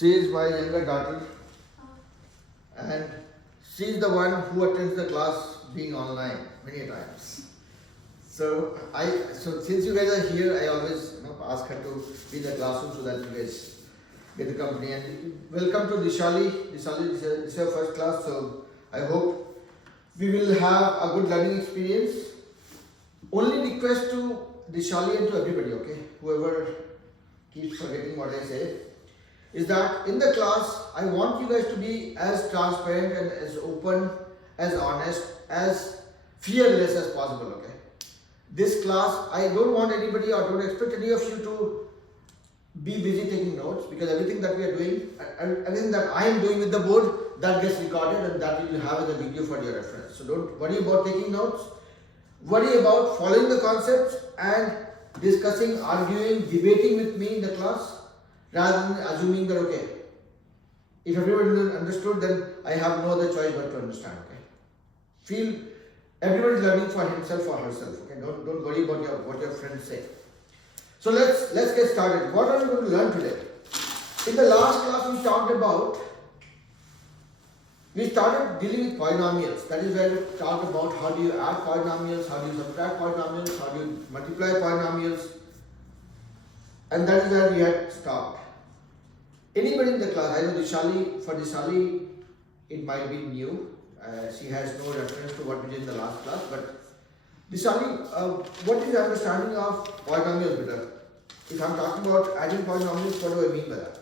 She is my younger daughter, and she is the one who attends the class being online many times. So since you guys are here, I always ask her to be in the classroom so that you guys get the company. And welcome to Dishali. Dishali, this is your first class, so I hope we will have a good learning experience. Only request to Dishali and to everybody, okay? Whoever keeps forgetting what I say, is that in the class, I want you guys to be as transparent and as open, as honest, as fearless as possible, okay? This class, I don't want anybody or don't expect any of you to be busy taking notes, because everything that we are doing, everything that I am doing with the board, that gets recorded and that you will have as a video for your reference. So don't worry about taking notes. Worry about following the concepts and discussing, arguing, debating with me in the class, rather than assuming that, okay, if everybody understood, then I have no other choice but to understand, okay? Feel everybody is learning for himself or herself, okay? Don't worry about what your friends say. So let's get started. What are we going to learn today? In the last class we started dealing with polynomials. That is where we talked about how do you add polynomials, how do you subtract polynomials, how do you multiply polynomials, and that is where we had stopped. Anybody in the class, I know for Dishali, it might be new. She has no reference to what we did in the last class, but Dishali, what is your understanding of polynomials, beta? If I'm talking about adding polynomials, what do I mean by that?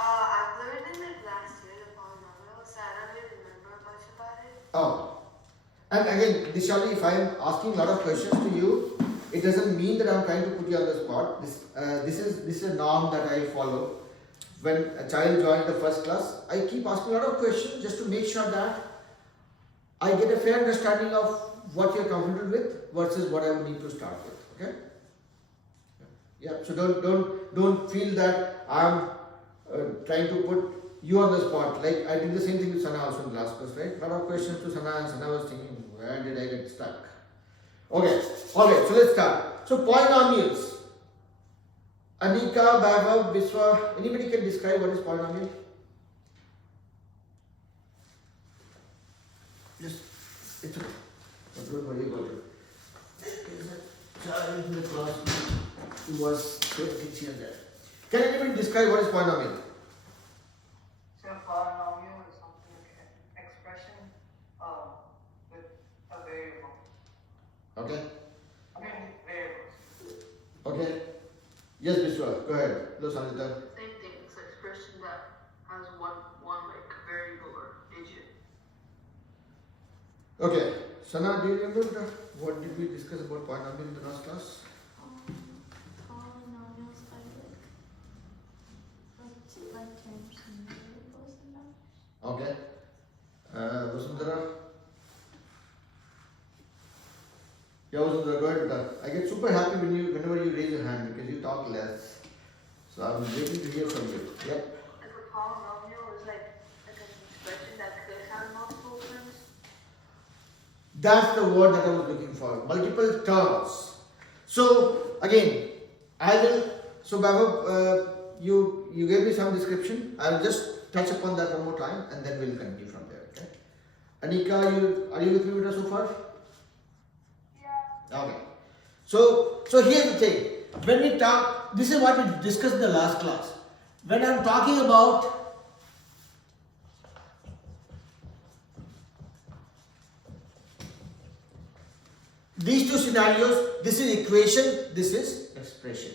I've learned in the last year the polynomials, so I don't really remember much about it. Oh. And again, Dishali, if I am asking a lot of questions to you, it doesn't mean that I'm trying to put you on the spot. This is a norm that I follow. When a child joins the first class, I keep asking a lot of questions just to make sure that I get a fair understanding of what you're comfortable with versus what I need to start with. Okay? Yeah. So don't feel that I'm trying to put you on the spot. Like I did the same thing with Sana also in the last class, right? A lot of questions to Sana, and Sana was thinking, where did I get stuck? Okay, alright, so let's start. So polynomials. Anika, Bhairav, Viswa, anybody can describe what is polynomial? Yes, it's okay. Don't worry about it. There's a child in the class who was things here and there. Can anybody describe what is polynomial? So polynomial is something like an expression with a variable. Okay. I mean variables. Okay. Yes, Viswa, go ahead. Hello, Sanjita. Same thing, it's an expression that has one like variable or digit. Okay. Sana, do you remember what did we discuss about polynomial in the last class? Polynomials are like terms and variables and numbers. Okay. Vasundhara? Yeah, Vasundhara, go ahead, beta. I get super happy whenever you raise your hand because you talk less. So I'm waiting to hear from you. Yep. Like a polynomial is like an expression that could have multiple terms. That's the word that I was looking for. Multiple terms. So again, Bhairav, you gave me some description. I will just touch upon that one more time and then we'll continue from there. Okay. Anika, are you with me, beta, so far? Yeah. Okay. So here's the thing. When we talk, this is what we discussed in the last class. When I'm talking about these two scenarios, this is equation, this is expression.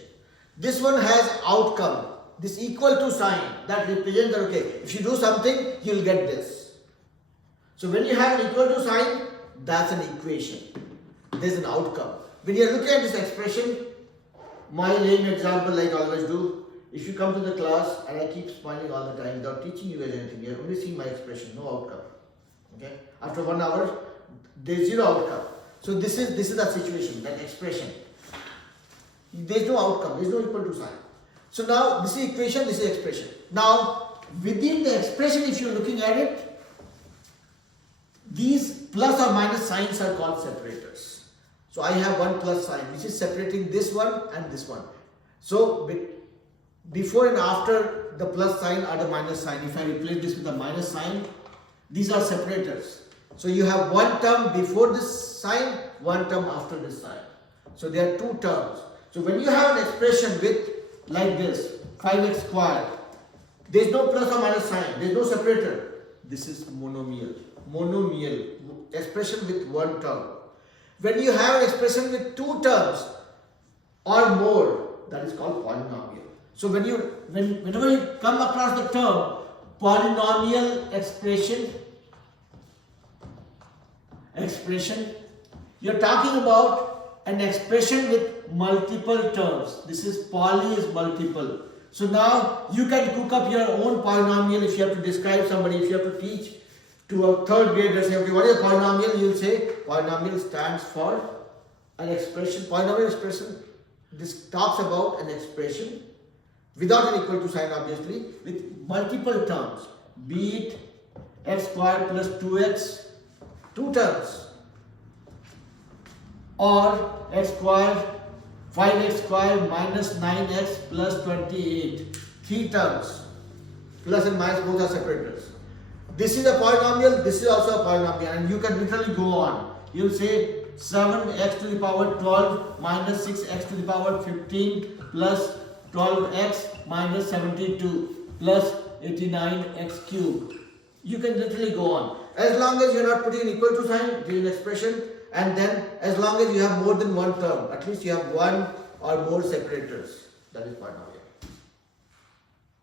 This one has outcome, this equal to sign that represents that, okay, if you do something, you'll get this. So when you have an equal to sign, that's an equation. There's an outcome. When you're looking at this expression, my lame example like I always do, if you come to the class and I keep smiling all the time without teaching you guys anything, you're only seeing my expression, no outcome. Okay? After 1 hour, there's zero outcome. So this is that situation, that expression. There's no outcome, there's no equal to sign. So now this is equation, this is expression. Now within the expression, if you're looking at it, these plus or minus signs are called separators. So I have one plus sign which is separating this one and this one. So before and after the plus sign or the minus sign, if I replace this with a minus sign, these are separators. So you have one term before this sign, one term after this sign. So there are two terms. So when you have an expression with like this, 5x squared, there is no plus or minus sign, there is no separator. This is monomial. Monomial, expression with one term. When you have an expression with two terms or more, that is called polynomial. So whenever you come across the term polynomial expression, you're talking about an expression with multiple terms. This is poly is multiple. So now you can cook up your own polynomial. If you have to describe somebody, if you have to teach to a third grader, say, okay, what is a polynomial? You'll say polynomial stands for an expression. Polynomial expression, this talks about an expression without an equal to sign, obviously, with multiple terms, be it x squared plus 2x, two terms, or x squared 5x squared minus 9x plus 28, three terms, plus and minus both are separators. This is a polynomial, this is also a polynomial, and you can literally go on. You'll say 7x to the power 12 minus 6x to the power 15 plus 12x minus 72 plus 89x cubed. You can literally go on. As long as you're not putting an equal to sign, it is an expression, and then as long as you have more than one term, at least you have one or more separators, that is polynomial.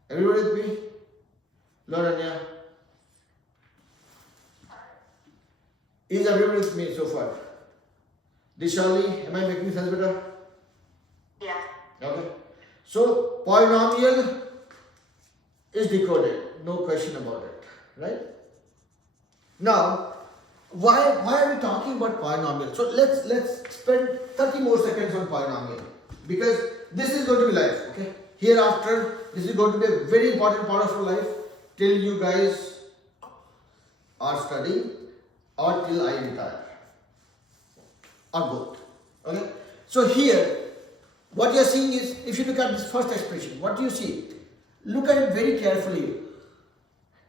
Everybody with me? Lord Anya? Is everybody with me so far? Dishali, am I making sense better? Yeah. Okay. So polynomial is decoded, no question about it, right? Now, why are we talking about polynomial? So let's spend 30 more seconds on polynomial, because this is going to be life, okay? Hereafter, this is going to be a very important part of your life till you guys are studying or till I retire, or both, okay? So here, what you are seeing is, if you look at this first expression, what do you see? Look at it very carefully.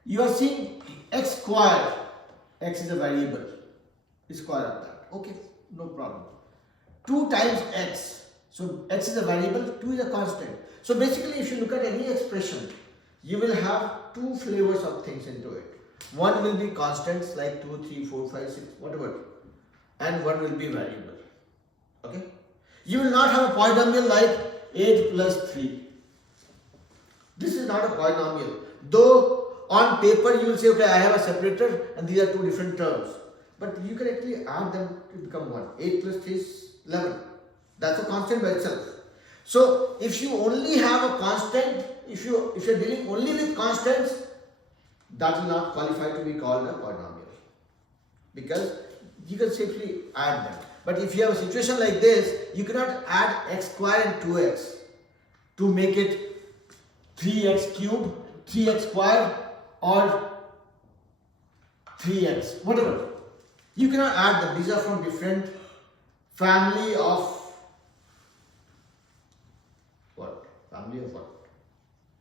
You are seeing x squared. X is a variable. Square of that. Okay, no problem. 2 times x. So x is a variable, 2 is a constant. So basically, if you look at any expression, you will have two flavors of things into it. One will be constants like 2, 3, 4, 5, 6, whatever. And one will be variable. Okay? You will not have a polynomial like 8 plus 3. This is not a polynomial. Though on paper you will say, okay, I have a separator and these are two different terms. But you can actually add them to become one. 8 plus 3 is 11. That's a constant by itself. So if you only have a constant, if you're dealing only with constants, that will not qualify to be called a polynomial, because you can simply add them. But if you have a situation like this, you cannot add x squared and 2x to make it 3x cubed, 3x squared, or 3x, whatever. You cannot add them. These are from different family of what? Family of what?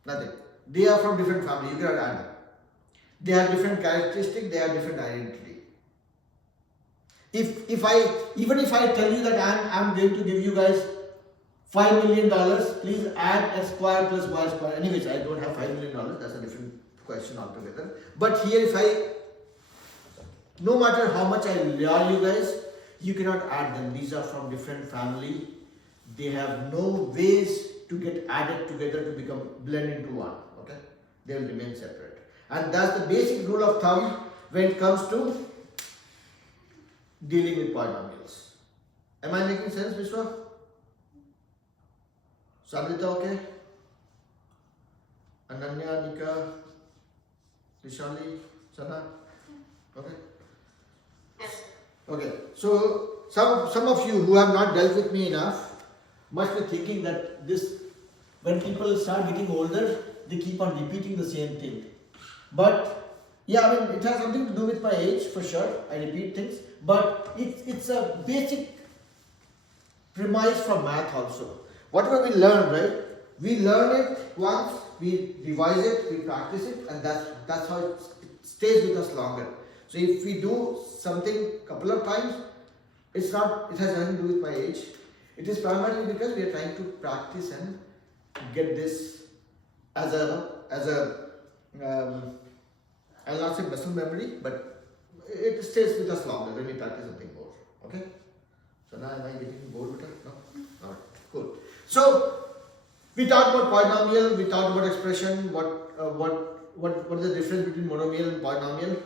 Nothing. They are from different family. You cannot add them. They have different characteristics. They have different identity. Even if I tell you that I'm going to give you guys $5 million, please add x squared plus y squared. Anyways, I don't have $5 million. That's a different question altogether. But here, no matter how much I lure you guys, you cannot add them. These are from different family. They have no ways to get added together to become blend into one. Okay, they will remain separate. And that's the basic rule of thumb when it comes to dealing with polynomials. Am I making sense, Vishwa? Sabrita, okay? Ananya, Nika, Vishali, Sana, okay? Yes. Okay, so some of you who have not dealt with me enough must be thinking that when people start getting older, they keep on repeating the same thing. But yeah, I mean, it has something to do with my age for sure. I repeat things, but it's a basic premise from math also. Whatever we learn, right? We learn it once, we revise it, we practice it, and that's how it stays with us longer. So if we do something couple of times, it has nothing to do with my age. It is primarily because we are trying to practice and get this as a I'll not say muscle memory, but it stays with us longer when we practice something more. Okay? So now am I getting bored with it? No? Alright, cool. So we talked about polynomial, we talked about expression, what is the difference between monomial and polynomial.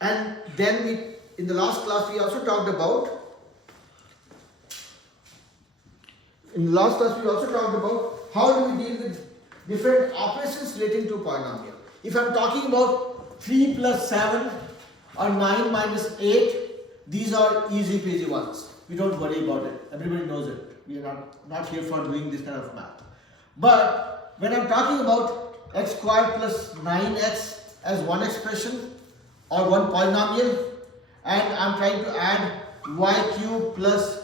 And then in the last class we also talked about how do we deal with different operations relating to polynomial. If I am talking about 3 plus 7 or 9 minus 8, these are easy peasy ones. We don't worry about it. Everybody knows it. We are not here for doing this kind of math. But when I am talking about x squared plus 9x as one expression or one polynomial, and I am trying to add y cube plus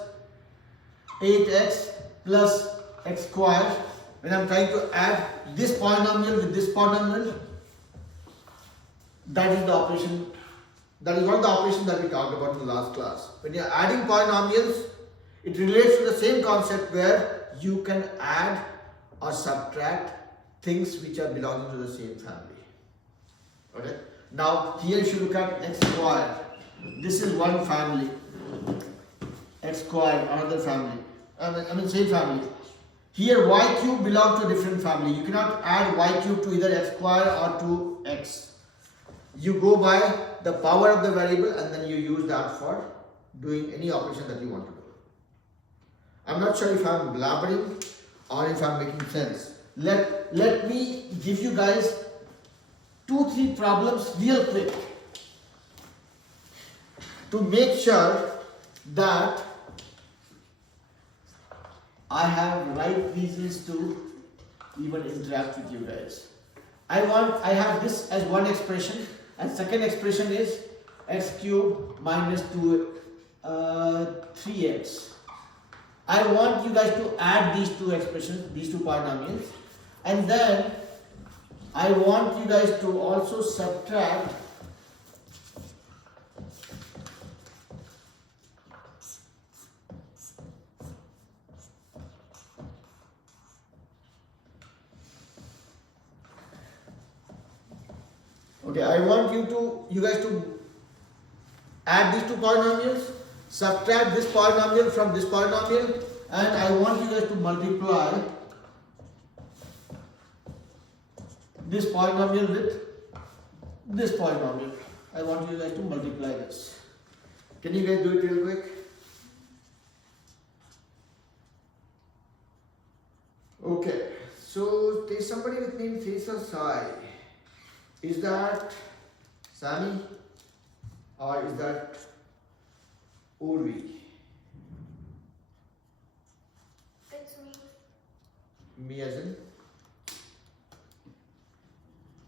8x plus x squared, when I am trying to add this polynomial with this polynomial, that is the operation. That is one of the operations that we talked about in the last class. When you are adding polynomials, it relates to the same concept where you can add or subtract things which are belonging to the same family. Okay. Now here if you look at x squared, this is one family. X squared, another family. I mean same family. Here y cube belongs to a different family. You cannot add y cube to either x squared or to x. You go by the power of the variable and then you use that for doing any operation that you want to do. I'm not sure if I'm blabbering or if I'm making sense. Let me give you guys 2-3 problems real quick to make sure that I have right reasons to even interact with you guys. I have this as one expression, and second expression is x cube minus 3x. I want you guys to add these two expressions, these two polynomials, and then I want you guys to also subtract I want you guys to add these two polynomials, subtract this polynomial from this polynomial, and I want you guys to multiply this polynomial with this polynomial. I want you guys to multiply this. Can you guys do it real quick? Okay, so there's somebody with name Faisal Sai. Is that Sami or is that Urvi? It's me. Me as in?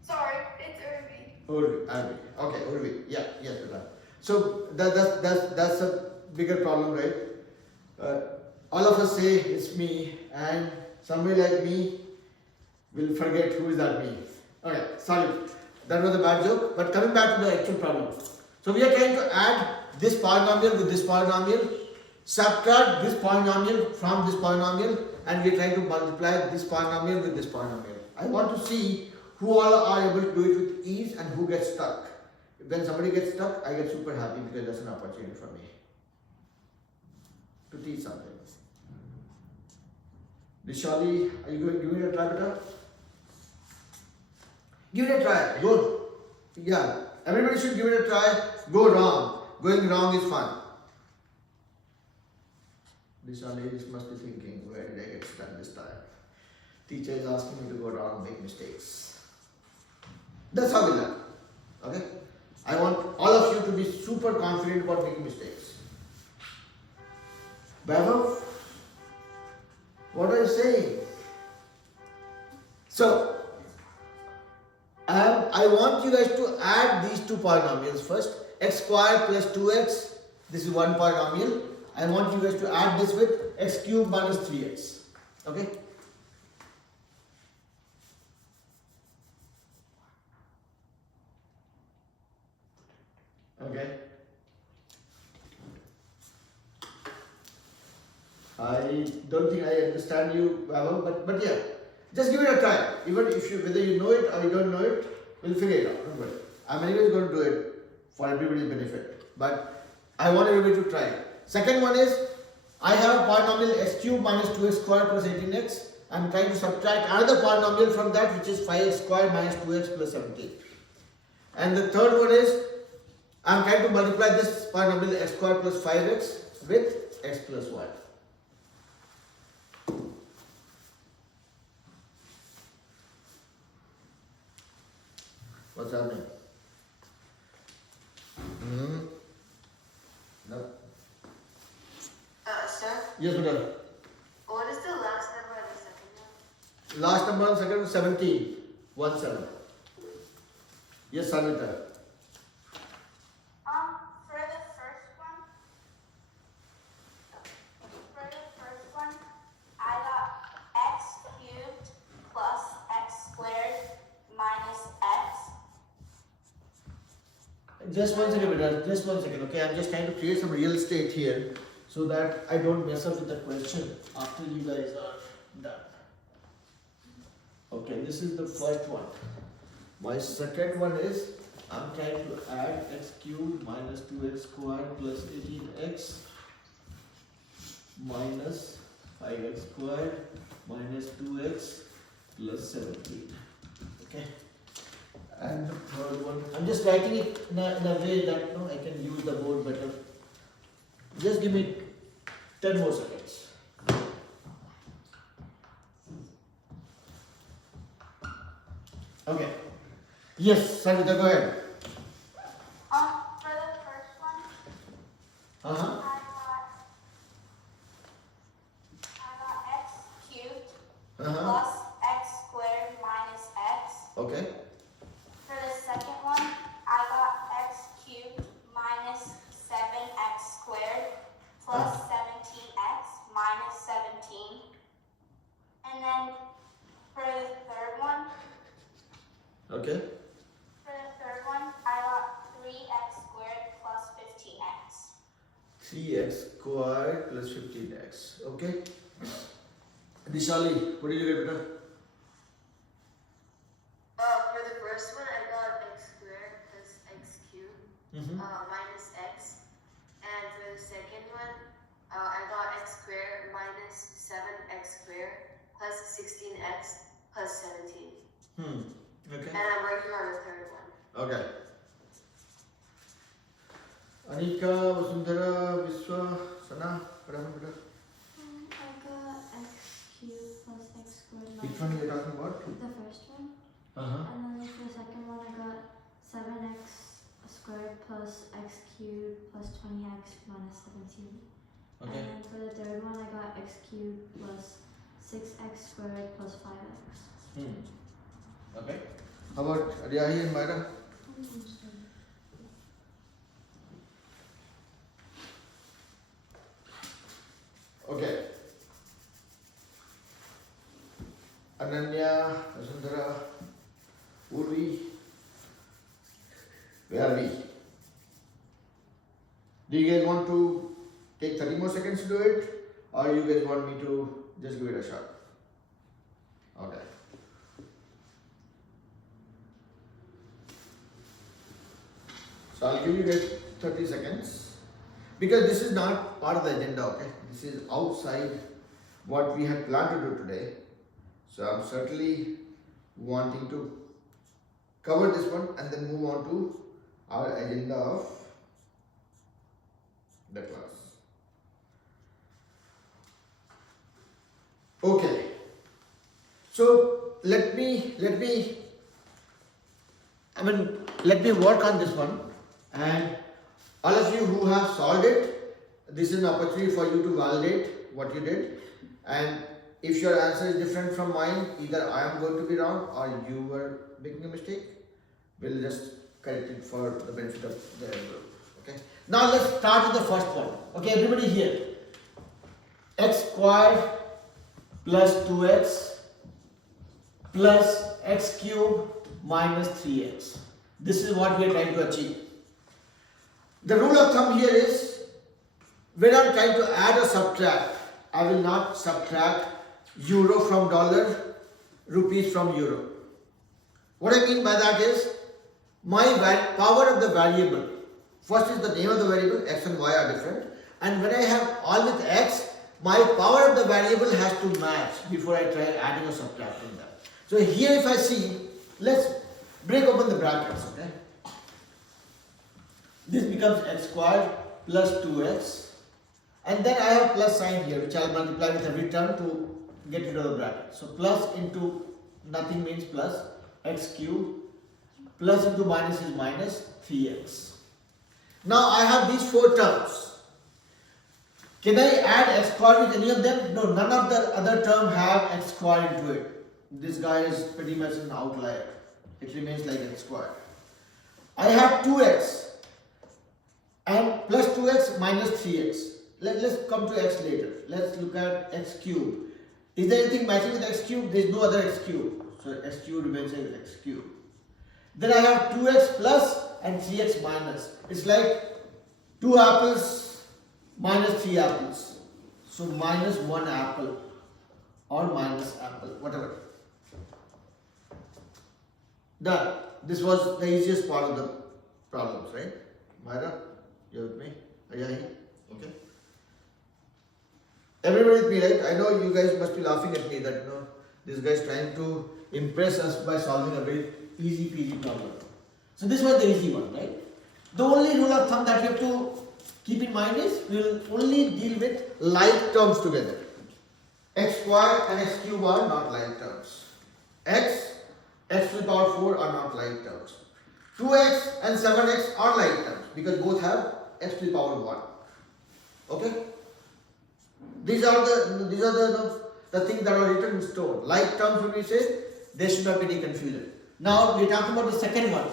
Sorry, it's Urvi. Urvi. Okay, Urvi. Yeah, yes, you're right. So that's a bigger problem, right? All of us say it's me, and somebody like me will forget who is that me. Okay, sorry. That was a bad joke, but coming back to the actual problem. So we are trying to add this polynomial with this polynomial, subtract this polynomial from this polynomial, and we are trying to multiply this polynomial with this polynomial. I want to see who all are able to do it with ease and who gets stuck. When somebody gets stuck, I get super happy because that's an opportunity for me to teach something. Vishali, are you going to give it a try, Beta? Give it a try. Good. Yeah. Everybody should give it a try. Go wrong. Going wrong is fun. Vishali must be thinking, where did I get stuck this time? Teacher is asking me to go wrong, make mistakes. That's how we learn. Okay? I want all of you to be super confident about making mistakes. Vaibhav, what are you saying? So, I want you guys to add these two polynomials first. X squared plus 2x, this is one polynomial. I want you guys to add this with x cubed minus 3x. Okay? don't think I understand you well, but yeah, just give it a try. Even if you, whether you know it or you don't know it, we'll figure it out. Don't worry. I'm anyways going to do it for everybody's benefit, but I want everybody to try. Second one is, I have a polynomial x cube minus 2x squared plus 18x. I'm trying to subtract another polynomial from that, which is 5x squared minus 2x plus 17. And the third one is, I'm trying to multiply this polynomial x squared plus 5x with x plus 1. What's happening? No. Sir, Yes, madam. what is the last number and the second one? Last number on second is 17. 1 7. Yes, Sanvita. For the first one, I got x cubed plus x squared minus x. Just 1 second, madam. Just 1 second, okay? I'm just trying to create some real estate here so that I don't mess up with the question after you guys are done. Okay, this is the first one. My second one is, I'm trying to add x cubed minus 2x squared plus 18x minus 5x squared minus 2x plus 17. Okay. And the third one, I'm just writing it in a way that I can use the board better. Just give me 10 more seconds. Okay. Yes, Sanjita, go ahead. For the first one, Uh-huh. I got x cubed Uh-huh. plus x squared minus x. Okay. For the second one, I got x cubed minus 7x squared plus 17x minus 17. And then for the third one, Okay. I got 3x squared plus 15x. 3x squared plus 15x. Okay. Dishali, what did you get, better? For the first one, I got x squared plus x cubed minus x. And for the second one, I got x squared minus 7x squared plus 16x plus 17. Okay. And I'm working on the third one. Okay. Anika, Vasundhara, Vishwa, Sana, what happened, better? I got x cubed plus x squared Which minus one you are talking about? the first one. Uh-huh. And then for the second one, I got 7x squared plus x cubed plus 20x minus 17. Okay. And then for the third one, I got x cubed plus 6x squared plus 5x. Okay. How about Riyahi and Myra? Okay. Ananya, Vasundhara, Urvi, where are we? Do you guys want to take 30 more seconds to do it, or you guys want me to just give it a shot? Okay. So I'll give you guys 30 seconds because this is not part of the agenda, okay? This is outside what we had planned to do today. So I'm certainly wanting to cover this one and then move on to our agenda of the class. Okay. So let me work on this one, and all of you who have solved it, this is an opportunity for you to validate what you did, and if your answer is different from mine, either I am going to be wrong or you were making a mistake. We'll just correct it for the benefit of the group. Okay. Now let's start with the first one. Okay, everybody here. X squared plus 2x plus x cubed minus 3x. This is what we are trying to achieve. The rule of thumb here is, when I'm trying to add or subtract, I will not subtract euro from dollar, rupees from euro. What I mean by that is, my power of the variable, first is the name of the variable, x and y are different, and when I have all with x, my power of the variable has to match before I try adding or subtracting them. So here if I see, let's break open the brackets, okay. This becomes x squared plus 2x, and then I have plus sign here which I will multiply with every term to get rid of the bracket. So plus into nothing means plus, x cube, plus into minus is minus 3x. Now I have these 4 terms. Can I add x squared with any of them? No, none of the other term have x squared into it. This guy is pretty much an outlier. It remains like x squared. I have 2x and plus 2x minus 3x. Let's come to x later. Let's look at x cube. Is there anything matching with x cube? There is no other x cube. So x cube remains as x cube. Then I have 2x plus and 3x minus. It's like 2 apples minus 3 apples. So minus 1 apple or minus apple, whatever. Done. This was the easiest part of the problems, right? Myra, you're with me? Are you here? Okay. Everybody with me, right? I know you guys must be laughing at me that this guy is trying to impress us by solving a very easy peasy problem. So this was the easy one, right? The only rule of thumb that you have to keep in mind is we will only deal with like terms together. X squared and x cube are not like terms. X to the power 4 are not like terms. 2x and 7x are like terms because both have x to the power 1. Okay? These are the things that are written in stone. Like terms when we say, there should not be any confusion. Now we are talking about the second one.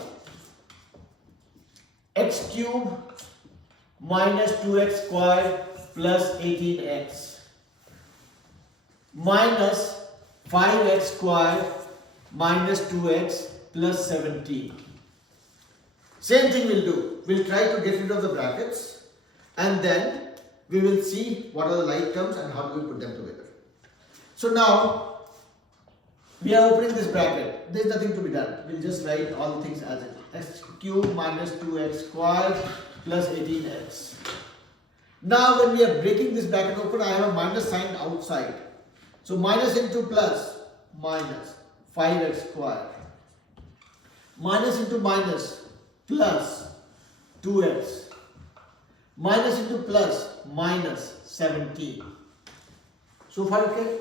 X cube minus 2x squared plus 18x minus 5x squared minus 2x plus 17. Same thing we'll do. We'll try to get rid of the brackets and then we will see what are the like terms and how do we put them together. So now we are opening this bracket. There is nothing to be done. We'll just write all the things as it. X cube minus 2x squared plus 18x. Now when we are breaking this bracket open, I have a minus sign outside. So minus into plus, minus 5x squared. Minus into minus, plus 2x. Minus into plus, minus 17. So far okay?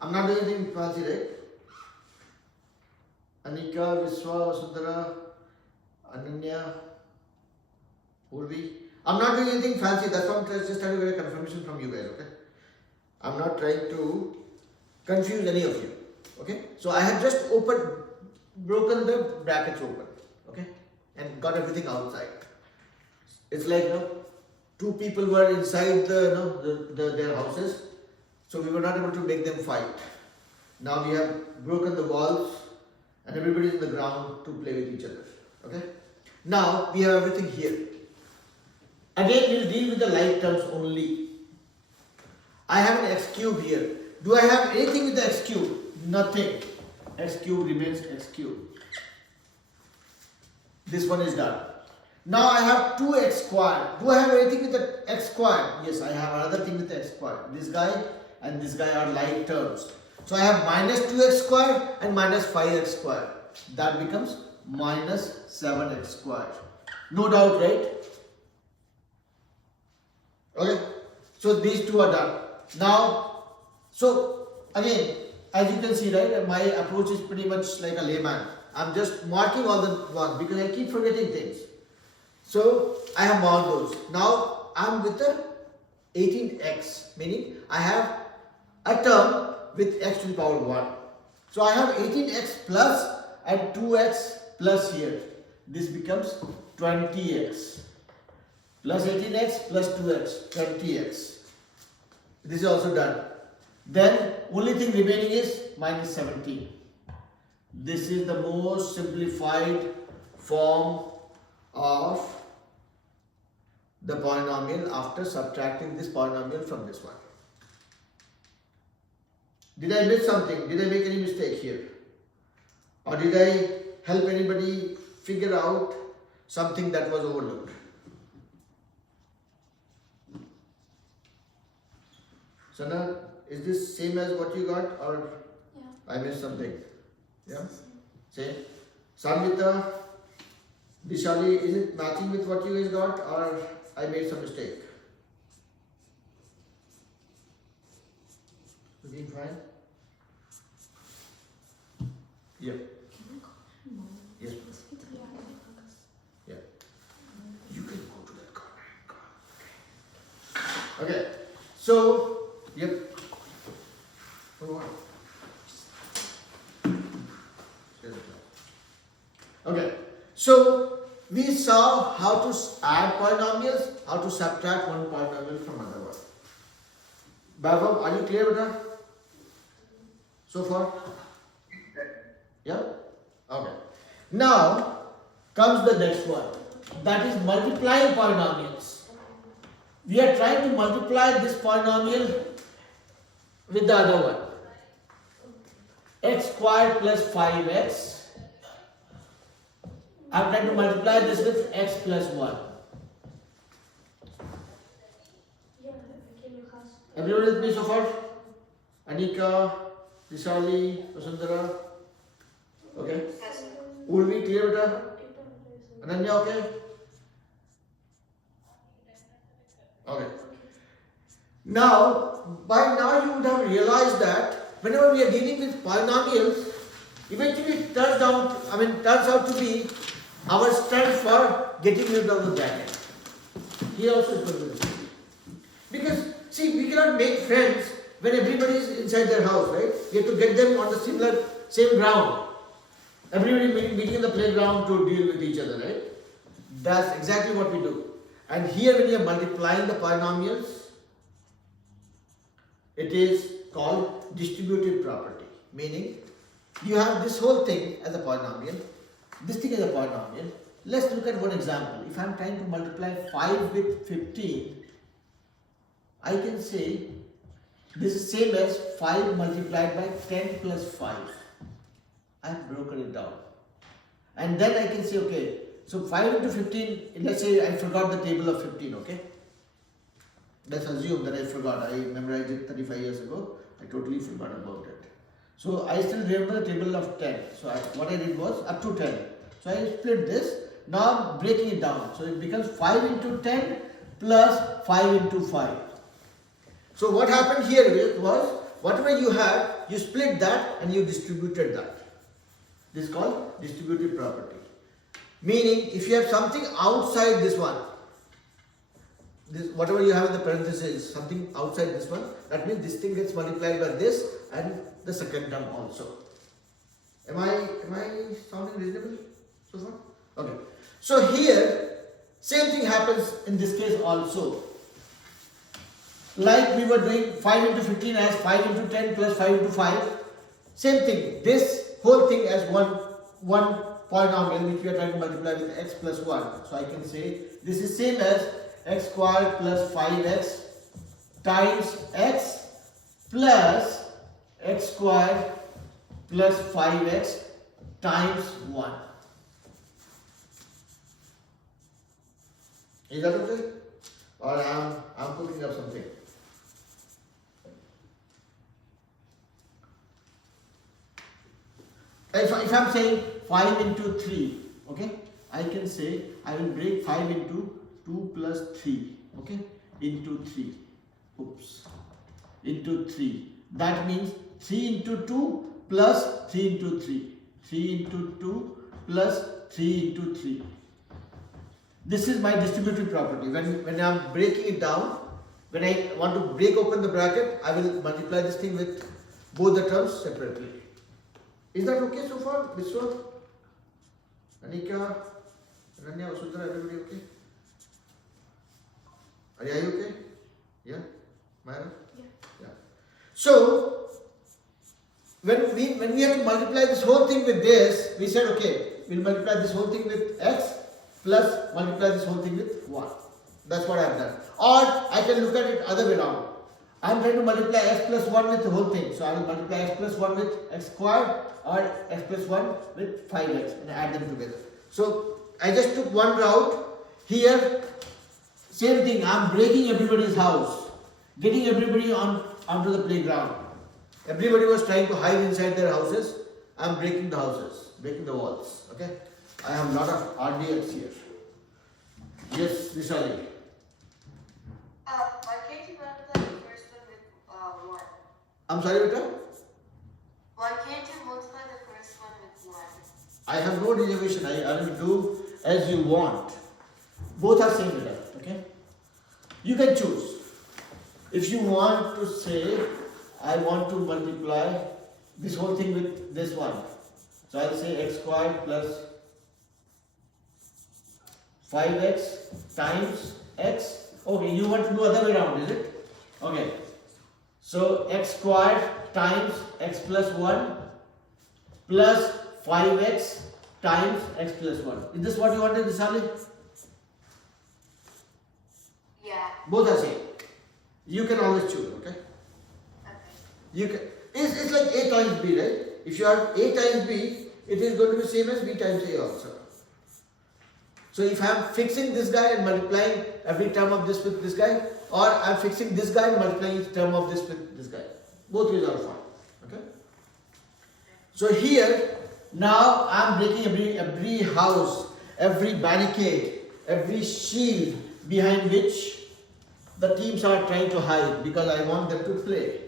I'm not doing anything fancy, right? Anika, Viswa, Vasundhara, Ananya, Urvi. I'm not doing anything fancy, that's why I'm just trying to get a confirmation from you guys, okay? I'm not trying to confuse any of you, okay? So I have just broken the brackets open, okay? And got everything outside. It's like, two people were inside their houses, so we were not able to make them fight. Now we have broken the walls and everybody is in the ground to play with each other, okay? Now we have everything here. Again, we will deal with the like terms only. I have an x cube here. Do I have anything with the x cube? Nothing. X cube remains x cube. This one is done. Now I have 2x squared. Do I have anything with the x squared? Yes, I have another thing with the x squared. This guy and this guy are like terms. So I have minus 2x squared and minus 5x squared. That becomes minus 7x squared. No doubt, right? Okay. So these two are done. Now, so again, as you can see, right, my approach is pretty much like a layman. I'm just marking all the ones because I keep forgetting things. So I have marked those. Now I'm with the 18x, meaning I have a term with x to the power 1. So I have 18x plus and 2x plus here. This becomes 20x. Plus 18x plus 2x, 20x. This is also done. Then only thing remaining is minus 17. This is the most simplified form of the polynomial after subtracting this polynomial from this one. Did I miss something? Did I make any mistake here? Or did I help anybody figure out something that was overlooked? Sana, is this same as what you got or Yeah. I missed something? Yeah? Same? Sanvita, Vishali, is it matching with what you guys got or I made some mistake? Looking fine? Yeah. Yes. Yeah. You can go to that corner. Okay. So, yep. Move on. Okay. So, we saw how to add polynomials, how to subtract one polynomial from another one. Bhavam, are you clear with that? So far? Yeah? Okay. Now comes the next one. That is multiplying polynomials. We are trying to multiply this polynomial with the other one. X squared plus 5x. I am trying to multiply this with x plus 1. Everyone with me so far? Anika, Vishali, Vasundhara? Okay? Yes, sir. Will we clear with that? Ananya, okay? Okay. Now, by now you would have realized that whenever we are dealing with polynomials, eventually it turns out to be our strength for getting rid of the bracket. Here also is going to be the same. Because, see, we cannot make friends when everybody is inside their house, right? We have to get them on the same ground. Everybody meeting in the playground to deal with each other, right? That's exactly what we do. And here when you are multiplying the polynomials, it is called distributive property. Meaning, you have this whole thing as a polynomial, this thing as a polynomial. Let's look at one example. If I am trying to multiply 5 with 15, I can say this is same as 5 multiplied by 10 plus 5. I have broken it down. And then I can say, okay, so 5 into 15, let's say I forgot the table of 15, okay? Let's assume that I forgot. I memorized it 35 years ago. I totally forgot about it. So I still remember the table of 10. So what I did was up to 10. So I split this. Now I'm breaking it down. So it becomes 5 into 10 plus 5 into 5. So what happened here was, whatever you had, you split that and you distributed that. This is called distributive property. Meaning, if you have something outside this one, whatever you have in the parentheses, something outside this one, that means this thing gets multiplied by this and the second term also. Am I sounding reasonable so far? Okay. So here, same thing happens in this case also. Like we were doing 5 into 15 as 5 into 10 plus 5 into 5. Same thing. This whole thing as one polynomial which we are trying to multiply with x plus 1. So I can say this is same as x squared plus 5x times x plus x squared plus 5x times 1. Is that okay? Or I'm cooking up something? If I'm saying 5 into 3, okay, I can say I will break 5 into 2 plus 3, okay, into 3, into 3. That means 3 into 2 plus 3 into 3, 3 into 2 plus 3 into 3. This is my distributive property. When I am breaking it down, when I want to break open the bracket, I will multiply this thing with both the terms separately. Is that okay so far? Vishwa? Anika? Ananya? Vasundhara? Everybody okay? Are you okay? Yeah? Myra? Yeah. So, when we have to multiply this whole thing with this, we said, okay, we'll multiply this whole thing with x plus multiply this whole thing with 1. That's what I have done. Or I can look at it other way around. I am trying to multiply x plus 1 with the whole thing. So I will multiply x plus 1 with x squared or x plus 1 with 5x and add them together. So I just took one route. Here, same thing. I am breaking everybody's house, getting everybody onto the playground. Everybody was trying to hide inside their houses. I am breaking the houses, breaking the walls. Okay. I have a lot of RDX here. Yes, Vishali. Why can't you multiply the first one with 1? I'm sorry, Vita? Why can't you multiply the first one with 1? I have no reservation. I will do as you want. Both are same Vita. Okay. You can choose. If you want to say, I want to multiply this whole thing with this one. So I'll say x squared plus 5x times x. Okay, you want to do other way around, is it? Okay. So x squared times x plus 1 plus 5x times x plus 1. Is this what you wanted, Disali? Yeah. Both are same. You can always choose, okay? Okay. You can. It's like a times b, right? If you have a times b, it is going to be same as b times a also. So if I am fixing this guy and multiplying every term of this with this guy, or I am fixing this guy and multiplying each term of this with this guy, both ways are fine. Okay. So here now I am breaking every house, every barricade, every shield behind which the teams are trying to hide because I want them to play.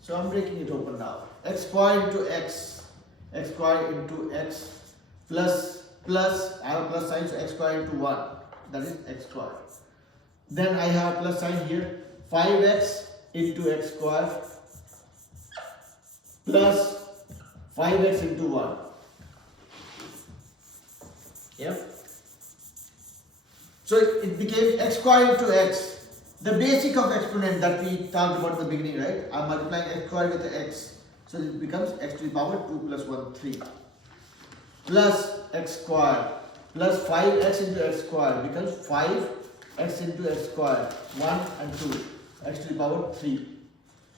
So I am breaking it open now. X squared into x squared into x plus, I have a plus sign, so x squared into 1, that is x squared. Then I have a plus sign here, 5x into x squared plus 5x into 1. Yep. So it became x squared into x. The basic of exponent that we talked about in the beginning, right? I am multiplying x squared with x. So it becomes x to the power 2 plus 1, 3. Plus x squared plus 5x into x squared becomes 5x into x squared, 1 and 2, x to the power 3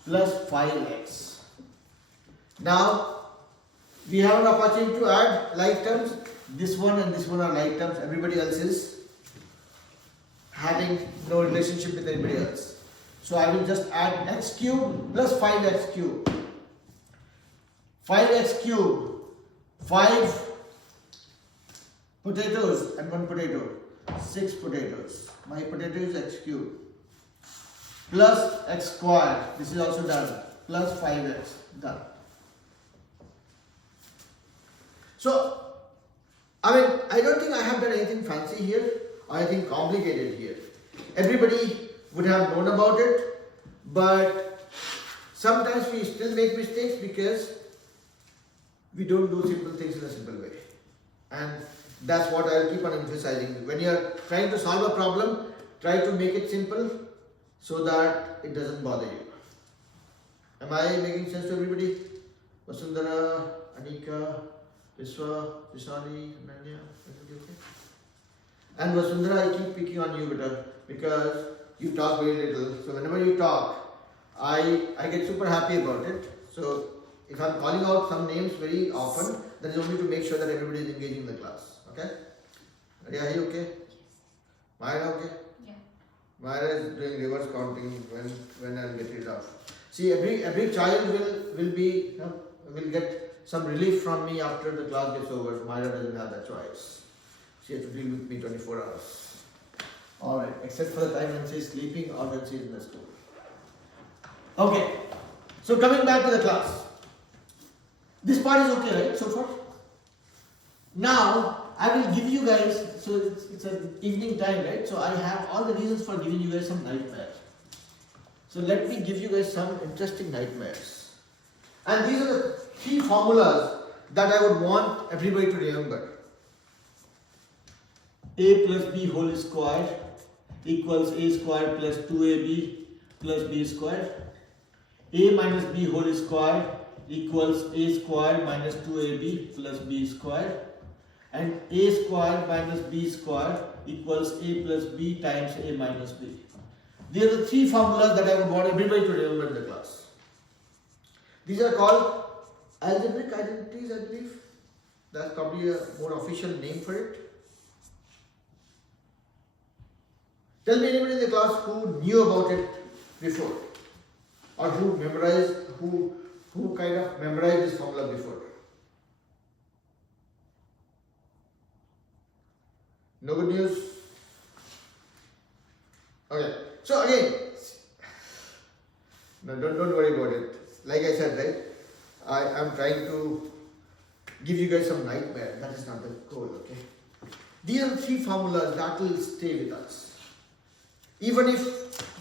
plus 5x. Now we have an opportunity to add like terms. This one and this one are like terms. Everybody else is having no relationship with anybody else. So I will just add x cube plus 5x cube. 5x cube, 5 potatoes and 1 potato, 6 potatoes. My potato is x cube. Plus x squared, this is also done, plus 5x, done. So, I don't think I have done anything fancy here or anything complicated here. Everybody would have known about it, but sometimes we still make mistakes because we don't do simple things in a simple way. And that's what I'll keep on emphasizing. When you're trying to solve a problem, try to make it simple so that it doesn't bother you. Am I making sense to everybody? Vasundhara, Anika, Vishwa, Vishali, Nanya, everybody okay? And Vasundhara, I keep picking on you because you talk very little. So whenever you talk, I get super happy about it. So if I'm calling out some names very often, that is only to make sure that everybody is engaging in the class. Okay? Are you okay? Myra okay? Yeah. Myra is doing reverse counting when I'll get it off. See, every child will get some relief from me after the class gets over. Myra doesn't have that choice. She has to deal with me 24 hours. Alright, except for the time when she's sleeping or when she's in the school. Okay, so coming back to the class. This part is okay, right, so far? Now, I will give you guys, so it's an evening time, right? So I have all the reasons for giving you guys some nightmares. So let me give you guys some interesting nightmares. And these are the 3 formulas that I would want everybody to remember. A plus b whole squared equals a squared plus 2ab plus b squared. A minus b whole squared equals a squared minus 2ab plus b squared. And a squared minus b squared equals a plus b times a minus b. These are the three formulas that I would want everybody to remember in the class. These are called algebraic identities, I believe. That's probably a more official name for it. Tell me anybody in the class who knew about it before, or who memorized, who kind of memorized this formula before. No good news? Okay, so again, no, don't worry about it. Like I said, right, I am trying to give you guys some nightmare. That is not the goal, okay? These are the three formulas that will stay with us. Even if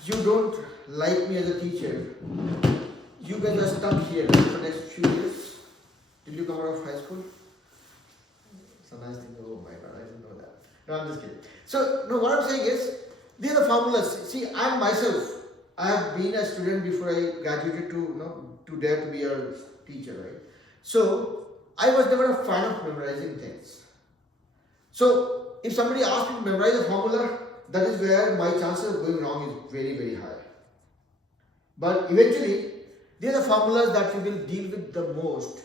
you don't like me as a teacher, you guys are stuck here for the next few years till you come out of high school. Sometimes think, oh my god, I didn't know that. No, I'm just kidding. So, no, what I'm saying is, these are the formulas. See, I myself, I have been a student before I graduated to dare to be a teacher, right? So, I was never a fan of memorizing things. So, if somebody asked me to memorize a formula, that is where my chances of going wrong is very, very high. But eventually, these are formulas that we will deal with the most.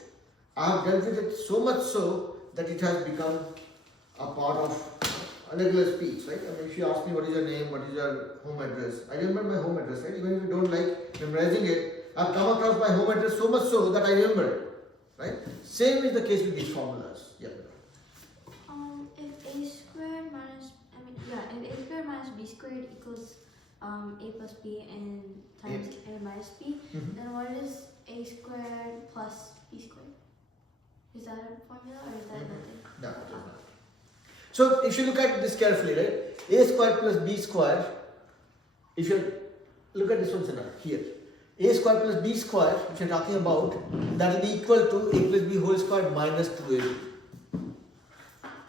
I have dealt with it so much so that it has become a part of a regular speech, right? I mean, if you ask me what is your name, what is your home address, I remember my home address, right? Even if you don't like memorizing it, I've come across my home address so much so that I remember it, right? Same is the case with these formulas. Yeah. If a squared minus, if a squared minus b squared equals a plus b and times a minus b, then what is a squared plus b squared? Is that a formula or is that nothing? No, it is not. So if you look at this carefully, right? A square plus b square, if you look at this one here, a square plus b square, which you're talking about, that will be equal to a plus b whole square minus 2ab.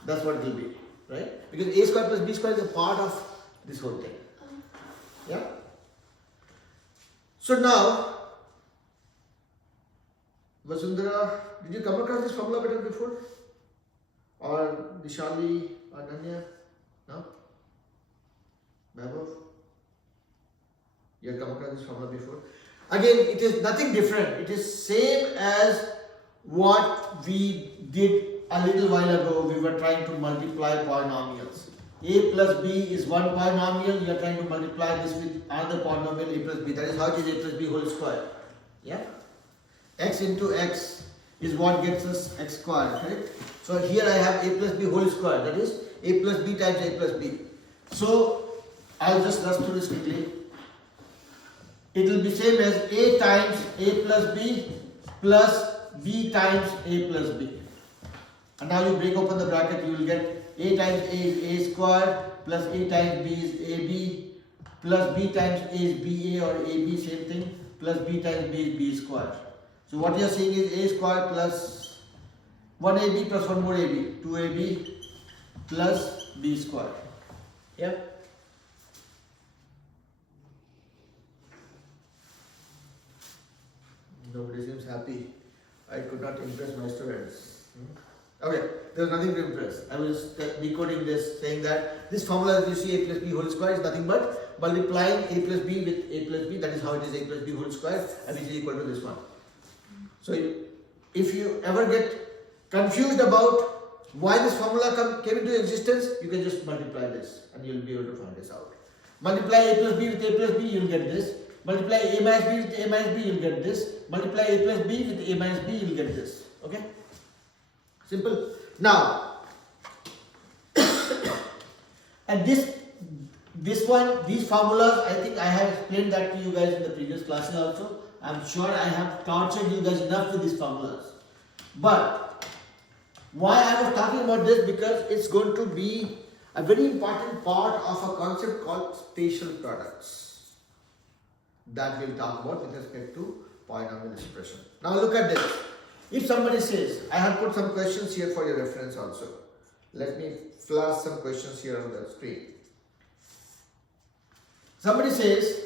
That's what it will be, right? Because a square plus b square is a part of this whole thing. Yeah? So now, Vasundhara, did you come across this formula better before? Or Vishali, or Nanya? No? Vaibhav? You have come across this formula before? Again, it is nothing different. It is same as what we did a little while ago. We were trying to multiply polynomials. A plus b is one polynomial. You are trying to multiply this with another polynomial, a plus b. That is how it is a plus b whole square. Yeah? X into x is what gets us x squared, correct? So here I have a plus b whole square, that is a plus b times a plus b. So I'll just rush through this quickly. It will be same as a times a plus b plus b times a plus b. And now you break open the bracket, you will get a times a is a square plus a times b is ab plus b times a is ba or ab, same thing, plus b times b is b square. So what you are seeing is a square plus 1ab plus 1 more ab, 2ab plus b square. Yeah? Nobody seems happy. I could not impress my students. Okay, there was nothing to impress. I was decoding this, saying that this formula that you see a plus b whole square is nothing but multiplying a plus b with a plus b. That is how it is a plus b whole square, and which is equal to this one. So if you ever get confused about why this formula came into existence, you can just multiply this and you will be able to find this out. Multiply a plus b with a plus b, you will get this. Multiply a minus b with a minus b, you will get this. Multiply a plus b with a minus b, you will get this. Okay? Simple. Now, and these formulas, I think I have explained that to you guys in the previous classes also. I'm sure I have tortured you guys enough with these formulas. But why I was talking about this, because it's going to be a very important part of a concept called spatial products that we'll talk about with respect to polynomial expression. Now look at this. If somebody says, I have put some questions here for your reference also. Let me flash some questions here on the screen. Somebody says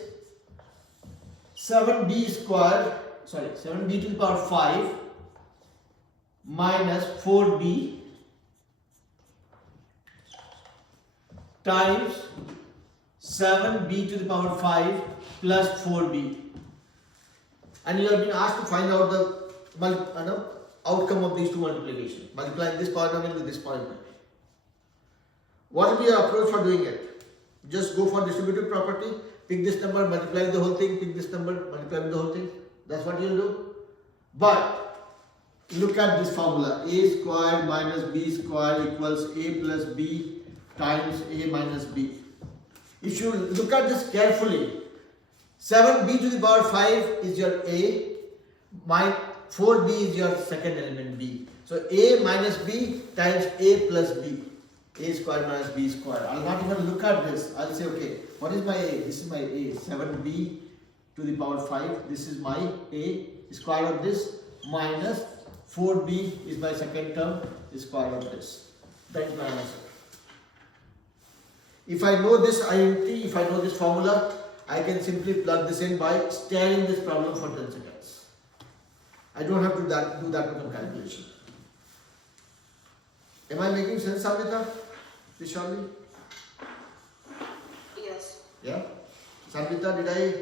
7b to the power 5 minus 4b times 7b to the power 5 plus 4b. And you have been asked to find out the outcome of these two multiplications. Multiplying this polynomial with this polynomial. What will be your approach for doing it? Just go for distributive property, pick this number, multiply with the whole thing, pick this number, multiply with the whole thing. That's what you'll do. But look at this formula. A squared minus b squared equals a plus b times a minus b. If you look at this carefully, 7b to the power 5 is your a, my 4b is your second element b. So a minus b times a plus b. A squared minus b squared. I'll not even look at this. I'll say, okay, what is my a? This is my a. 7b to the power 5. This is my a. Square of this minus 4b is my second term. Square of this. That is my answer. If I know this identity, if I know this formula, I can simply plug this in by staring this problem for 10 seconds. I don't have to do that with some calculation. Am I making sense, Samrita? Vishali? Yes. Yeah? Samrita, did I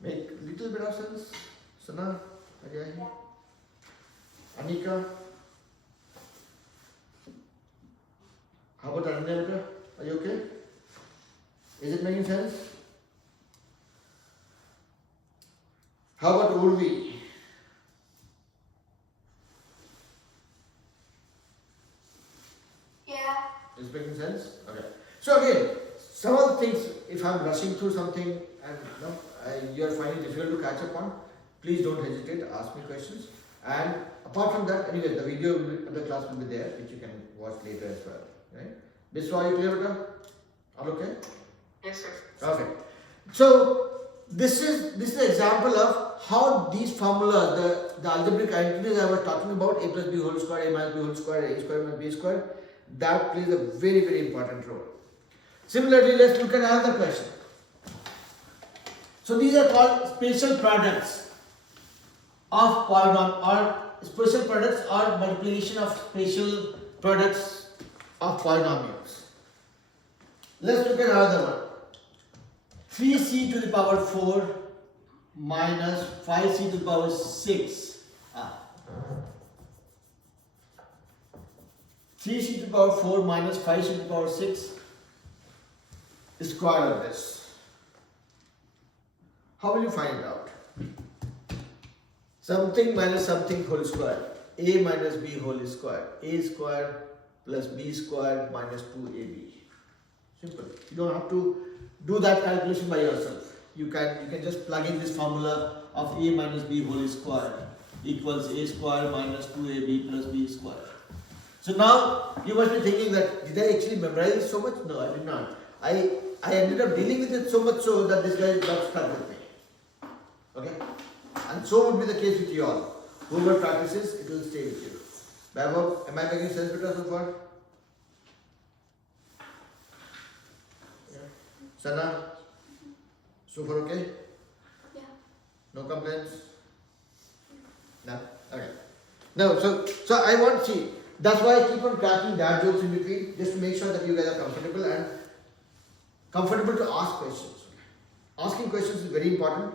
make little bit of sense? Sana? Okay. Yeah. Anika? How about Ananya? Are you okay? Is it making sense? How about Urvi? Yeah. Is it making sense? Okay. So again, some of the things, if I'm rushing through something and you are finding it difficult to catch up on, please don't hesitate, ask me questions. And apart from that, anyway, the video of the class will be there, which you can watch later as well. Right? Biswa, are you clear with that? All okay? Yes, sir. Okay. So this is an example of how these formulas, the algebraic identities I was talking about, a plus b whole square, a minus b whole square, a square minus b square, that plays a very, very important role. Similarly, let's look at another question. So these are called special products of polynomial, or special products or multiplication of special products of polynomials. Let's look at another one. 3c to the power 4 minus 5c to the power 6. 3c to the power 4 minus 5c to the power 6 is square of this. How will you find it out? Something minus something whole square. A minus b whole square. A square plus b square minus 2ab. Simple. You don't have to do that calculation by yourself. You can just plug in this formula of a minus b whole square equals a square minus 2ab plus b square. So now you must be thinking that, did I actually memorize it so much? No, I did not. I ended up dealing with it so much so that this guy got stuck with me. Okay? And so would be the case with you all. Whoever practices, it will stay with you. Vaibhav, am I making sense with us so far? Yeah. Sana, so far okay? Yeah. No complaints? No? Okay. No, so I want to see. That's why I keep on cracking dad jokes in between, just to make sure that you guys are comfortable and comfortable to ask questions. Asking questions is very important.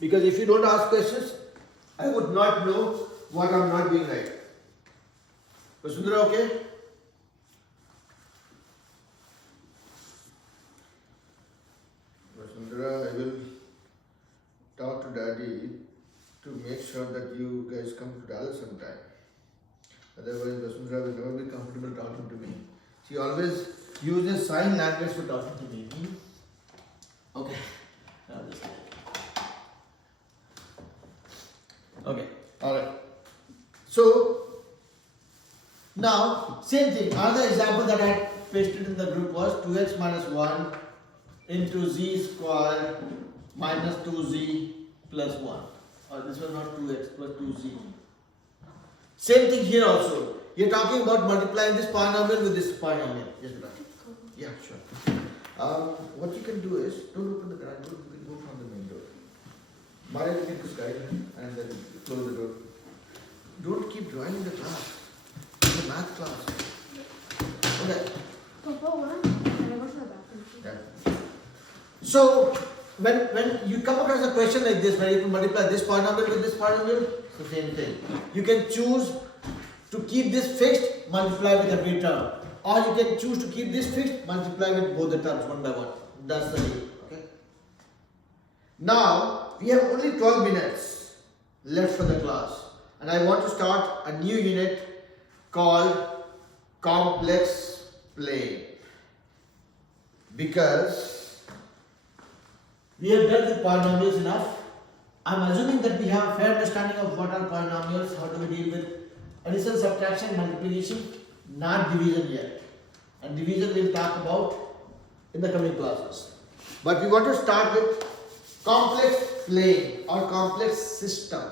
Because if you don't ask questions, I would not know what I'm not doing right. Vasundhara, okay? Vasundhara, I will talk to Daddy to make sure that you guys come to Dallas sometime. Otherwise, Vasundhara will never be comfortable talking to me. She always uses sign language for talking to me. Okay. Now this way. Okay, alright. So, now, same thing. Another example that I pasted in the group was 2x minus 1 into z square minus 2z plus 1. Or this was not 2x plus 2z. Same thing here also. You're talking about multiplying this polynomial with this polynomial. Yes, Bra. Yeah, sure. What you can do is, don't open the garage door, you can go from the main door. Mara, you can sky and then close the door. Don't keep drawing in the class. In the math class. Okay. Yeah. So when you come across a question like this, where you can multiply this polynomial with this polynomial, it's the same thing. You can choose to keep this fixed, multiply with every term, or you can choose to keep this fixed, multiply with both the terms one by one. That's the way. Okay. Now we have only 12 minutes left for the class, and I want to start a new unit called complex plane, because we have dealt with polynomials enough. I'm assuming that we have a fair understanding of what are polynomials, how do we deal with addition, subtraction, multiplication, not division yet. And division we'll talk about in the coming classes. But we want to start with complex plane or complex system.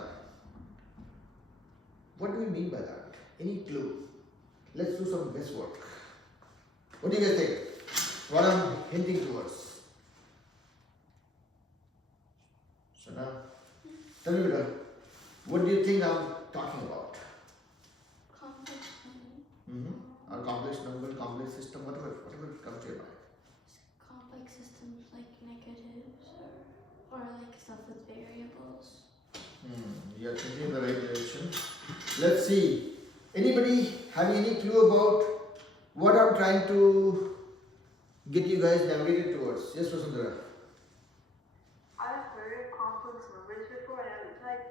What do we mean by that? Any clue? Let's do some guesswork. What do you guys think? What I'm hinting towards? So now, tell me, Vita, what do you think I'm talking about? Complex Or complex number, complex system, whatever comes to your mind. complex systems like negatives or like stuff with variables. You're thinking in the right direction. Let's see. Anybody having any clue about what I'm trying to get you guys navigated towards? Yes, Vasundhara. I've heard of complex numbers before, and it's like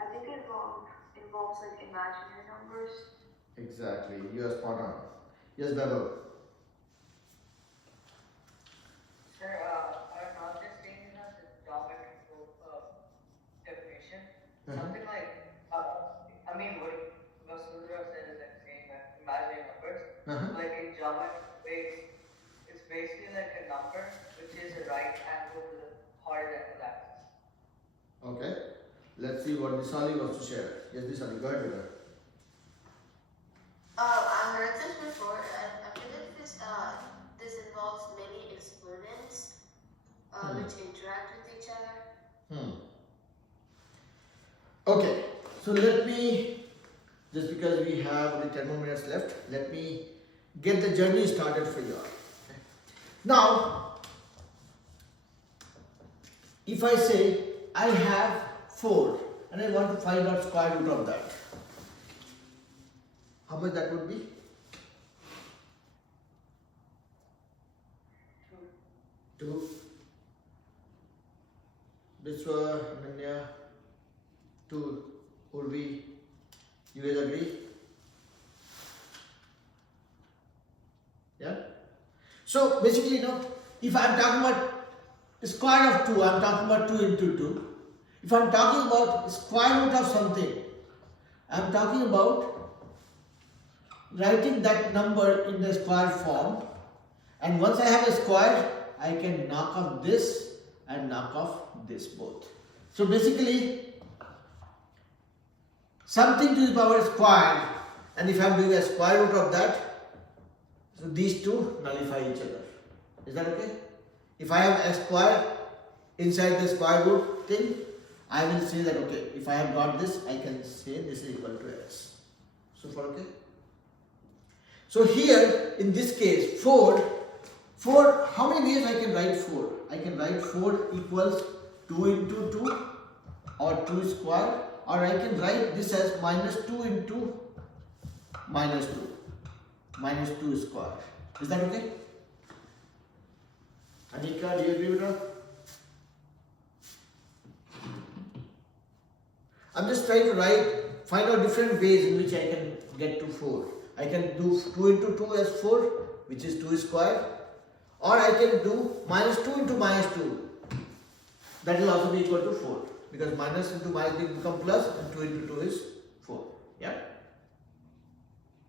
I think it involves like imaginary numbers. Exactly. You are spot on. Yes, Bebo. Sir, I'm not just saying this as a geometrical definition. Something like, I mean, what Vasundhara said is like saying that imaginary numbers. Like in geometric ways, it's basically like a number which is a right angle to the horizontal axis. Okay. Let's see what Nisali wants to share. Yes, Nisali, go ahead with her. I heard this before, and I believe this involves many exponents which interact with each other. Okay, so let me, just because we have only 10 more minutes left, let me get the journey started for you all. Okay. Now, if I say I have 4 and I want to find out square root of that, how much that would be? 2. Biswa, Ananya, 2. Urvi, you guys agree? Yeah? So basically, if I'm talking about square of 2, I'm talking about 2 into 2. If I'm talking about square root of something, I'm talking about writing that number in the square form, and once I have a square, I can knock off this and knock off this both. So basically, something to the power square, and if I am doing a square root of that, so these two nullify each other. Is that okay? If I have a square inside the square root thing, I will say that okay, if I have got this, I can say this is equal to x. So far okay? So here, in this case, 4, how many ways I can write 4? I can write 4 equals 2 into 2 or 2 square, or I can write this as minus 2 into minus 2, minus 2 square. Is that okay? Anika, do you agree with her? I'm just trying to find out different ways in which I can get to 4. I can do 2 into 2 as 4, which is 2 square, or I can do minus 2 into minus 2. That will also be equal to 4, because minus into minus will become plus, and 2 into 2 is 4. Yeah?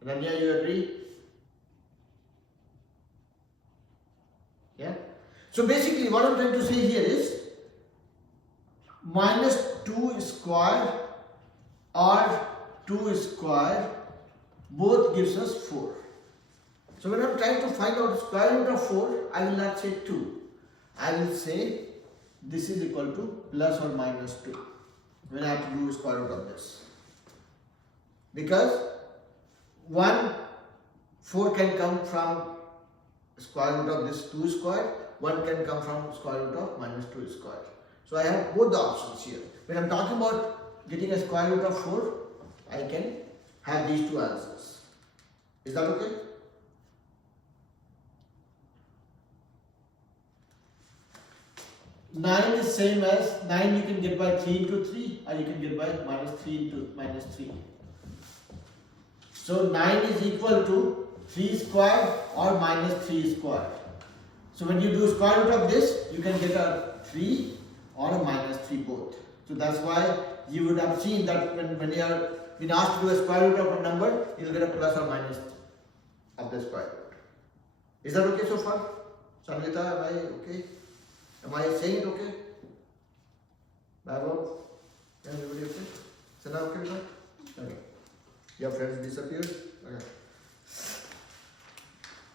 Rania, you agree? Yeah? So basically what I'm trying to say here is minus 2 square or 2 square both gives us 4. So when I'm trying to find out square root of 4, I will not say 2. I will say this is equal to plus or minus 2 when I have to do square root of this. Because 1 4 can come from square root of this 2 squared, 1 can come from square root of minus 2 squared. So I have both the options here. When I am talking about getting a square root of 4, I can have these two answers. Is that okay? Nine is same as 9 you can get by 3 into 3, or you can get by minus 3 into minus 3. So 9 is equal to 3 squared or minus 3 squared. So when you do square root of this, you can get a 3 or a minus 3 both. So that's why you would have seen that when you are been asked to do a square root of a number, you will get a plus or minus of the square root. Is that okay so far? Sangeeta, am I okay? Am I saying it okay? Babo? Everybody okay? Sana okay with that? Okay. Your friends disappeared? Okay.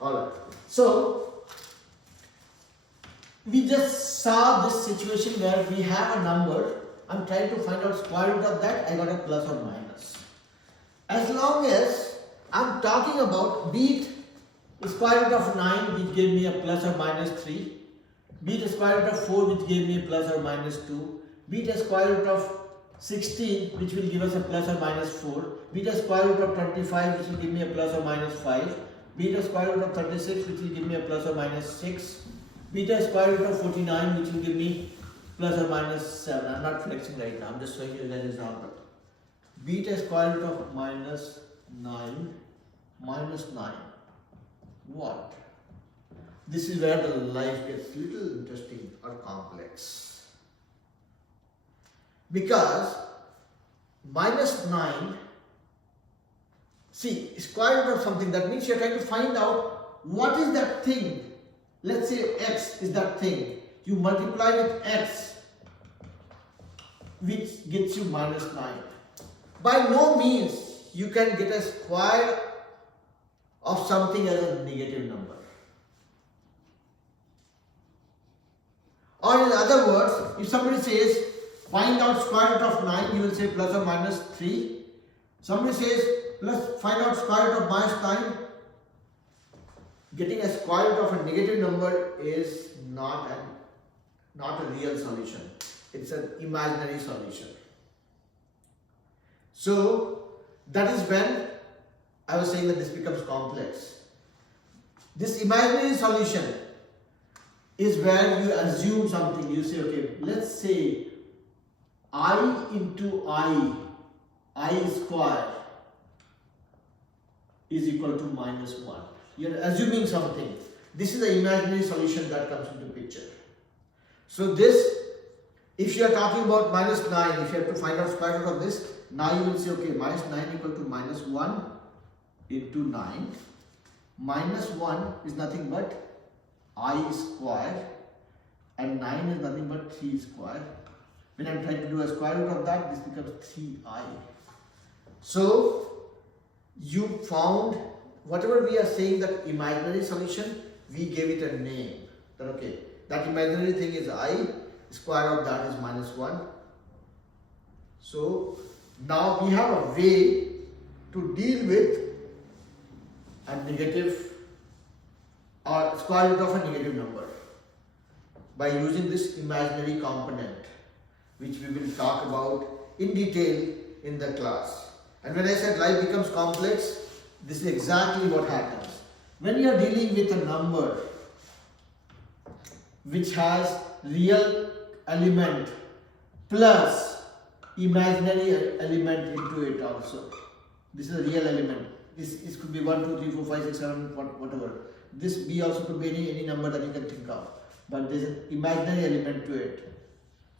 Alright. So, we just saw this situation where we have a number. I'm trying to find out square root of that. I got a plus or minus. As long as I'm talking about be it square root of 9 which gave me a plus or minus 3, be it square root of 4 which gave me a plus or minus 2, be it a square root of 16 which will give us a plus or minus 4, be it a square root of 25 which will give me a plus or minus 5, be it a square root of 36 which will give me a plus or minus 6, be it a square root of 49 which will give me plus or minus 7. I'm not flexing right now, I'm just showing you that is normal. Be it a square root of minus 9, minus 9. What? This is where the life gets little interesting or complex. Because minus 9, see, square root of something, that means you're trying to find out what is that thing. Let's say x is that thing. You multiply with x, which gets you minus 9. By no means you can get a square of something as a negative number. Or in other words, if somebody says find out square root of 9, you will say plus or minus 3. Somebody says find out square root of minus 9. Getting a square root of a negative number is not a real solution. It's an imaginary solution. So that is when I was saying that this becomes complex. This imaginary solution is where you assume something. You say, okay, let's say I into I square is equal to minus 1. You're assuming something. This is the imaginary solution that comes into picture. So this, if you are talking about minus 9, if you have to find out square root of this, now you will say, okay, minus 9 equal to minus 1 into 9. Minus 1 is nothing but I square and 9 is nothing but 3 square. When I am trying to do a square root of that, this becomes 3i. So you found whatever we are saying that imaginary solution, we gave it a name. That okay, that imaginary thing is I, square of that is minus 1. So now we have a way to deal with a negative or square root of a negative number by using this imaginary component, which we will talk about in detail in the class. And when I said life becomes complex, this is exactly what happens. When you are dealing with a number which has real element plus imaginary element into it also. This is a real element. This could be 1, 2, 3, 4, 5, 6, 7, whatever. This B also could be any number that you can think of. But there is an imaginary element to it.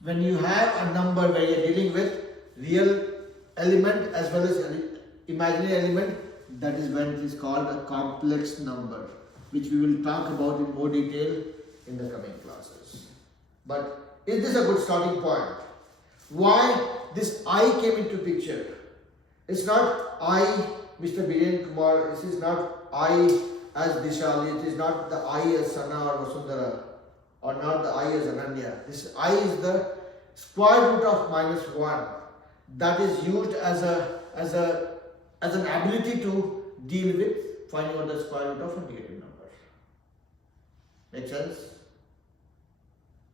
When you have a number where you are dealing with real element as well as imaginary element, that is when it is called a complex number, which we will talk about in more detail in the coming classes. But is this a good starting point? Why this I came into picture? It's not I, Mr. Biren Kumar, this is not I as Dishali, it is not the I as Sana or Vasundhara, or not the I as Ananya. This I is the square root of minus 1 that is used as an ability to deal with finding out the square root of a negative number. Make sense?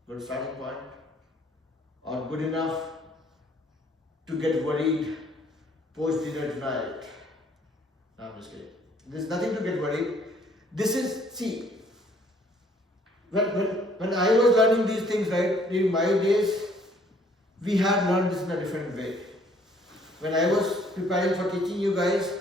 Good starting point? Or good enough to get worried post dinner tonight? No, I'm just kidding. There's nothing to get worried. This is, see, when I was learning these things, right, during my days, we had learned this in a different way. When I was preparing for teaching you guys,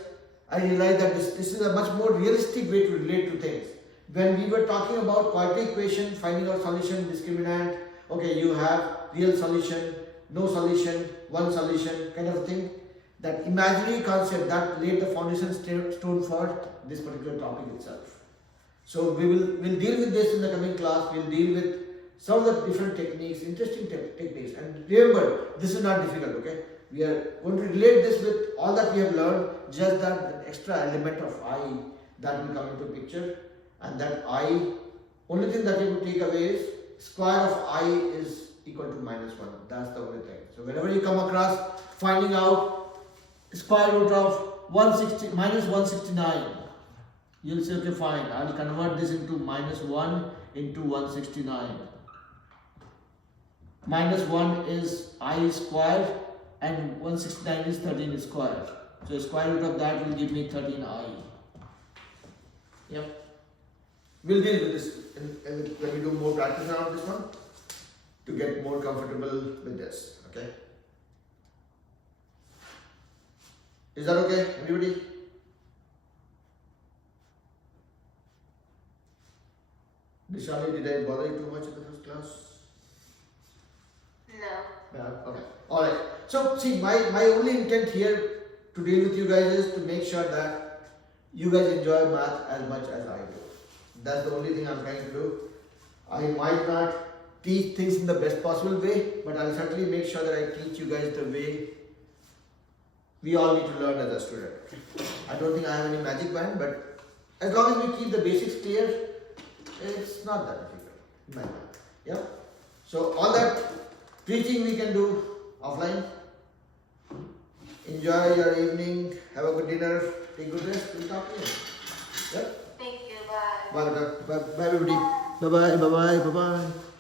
I realized that this is a much more realistic way to relate to things. When we were talking about quadratic equation, finding out solution, discriminant, okay, you have real solution, no solution, one solution, kind of thing. That imaginary concept that laid the foundation stone for this particular topic itself. So we'll deal with this in the coming class. We'll deal with some of the different techniques, interesting techniques. And remember, this is not difficult, okay? We are going to relate this with all that we have learned, just that extra element of I that will come into picture. And that I, only thing that you will take away is square of I is equal to minus 1. That's the only thing. So whenever you come across finding out square root of minus 169, you'll say, okay, fine, I'll convert this into minus 1 into 169. Minus 1 is I squared and 169 is 13 squared. So square root of that will give me 13I. Yep. We'll deal with this when we do more practice around this one to get more comfortable with this. Okay? Is that okay, everybody? Dishali, did I bother you too much in the first class? No. Yeah, okay. Alright. So see, my only intent here to deal with you guys is to make sure that you guys enjoy math as much as I do. That's the only thing I'm trying to do. I might not teach things in the best possible way, but I'll certainly make sure that I teach you guys the way we all need to learn as a student. I don't think I have any magic wand, but as long as we keep the basics clear, it's not that difficult in my mind. Yeah? So all that preaching we can do offline. Enjoy your evening, have a good dinner, take good rest, we'll talk to you. Yeah? Thank you. Bye. Bye, everybody. Bye, bye.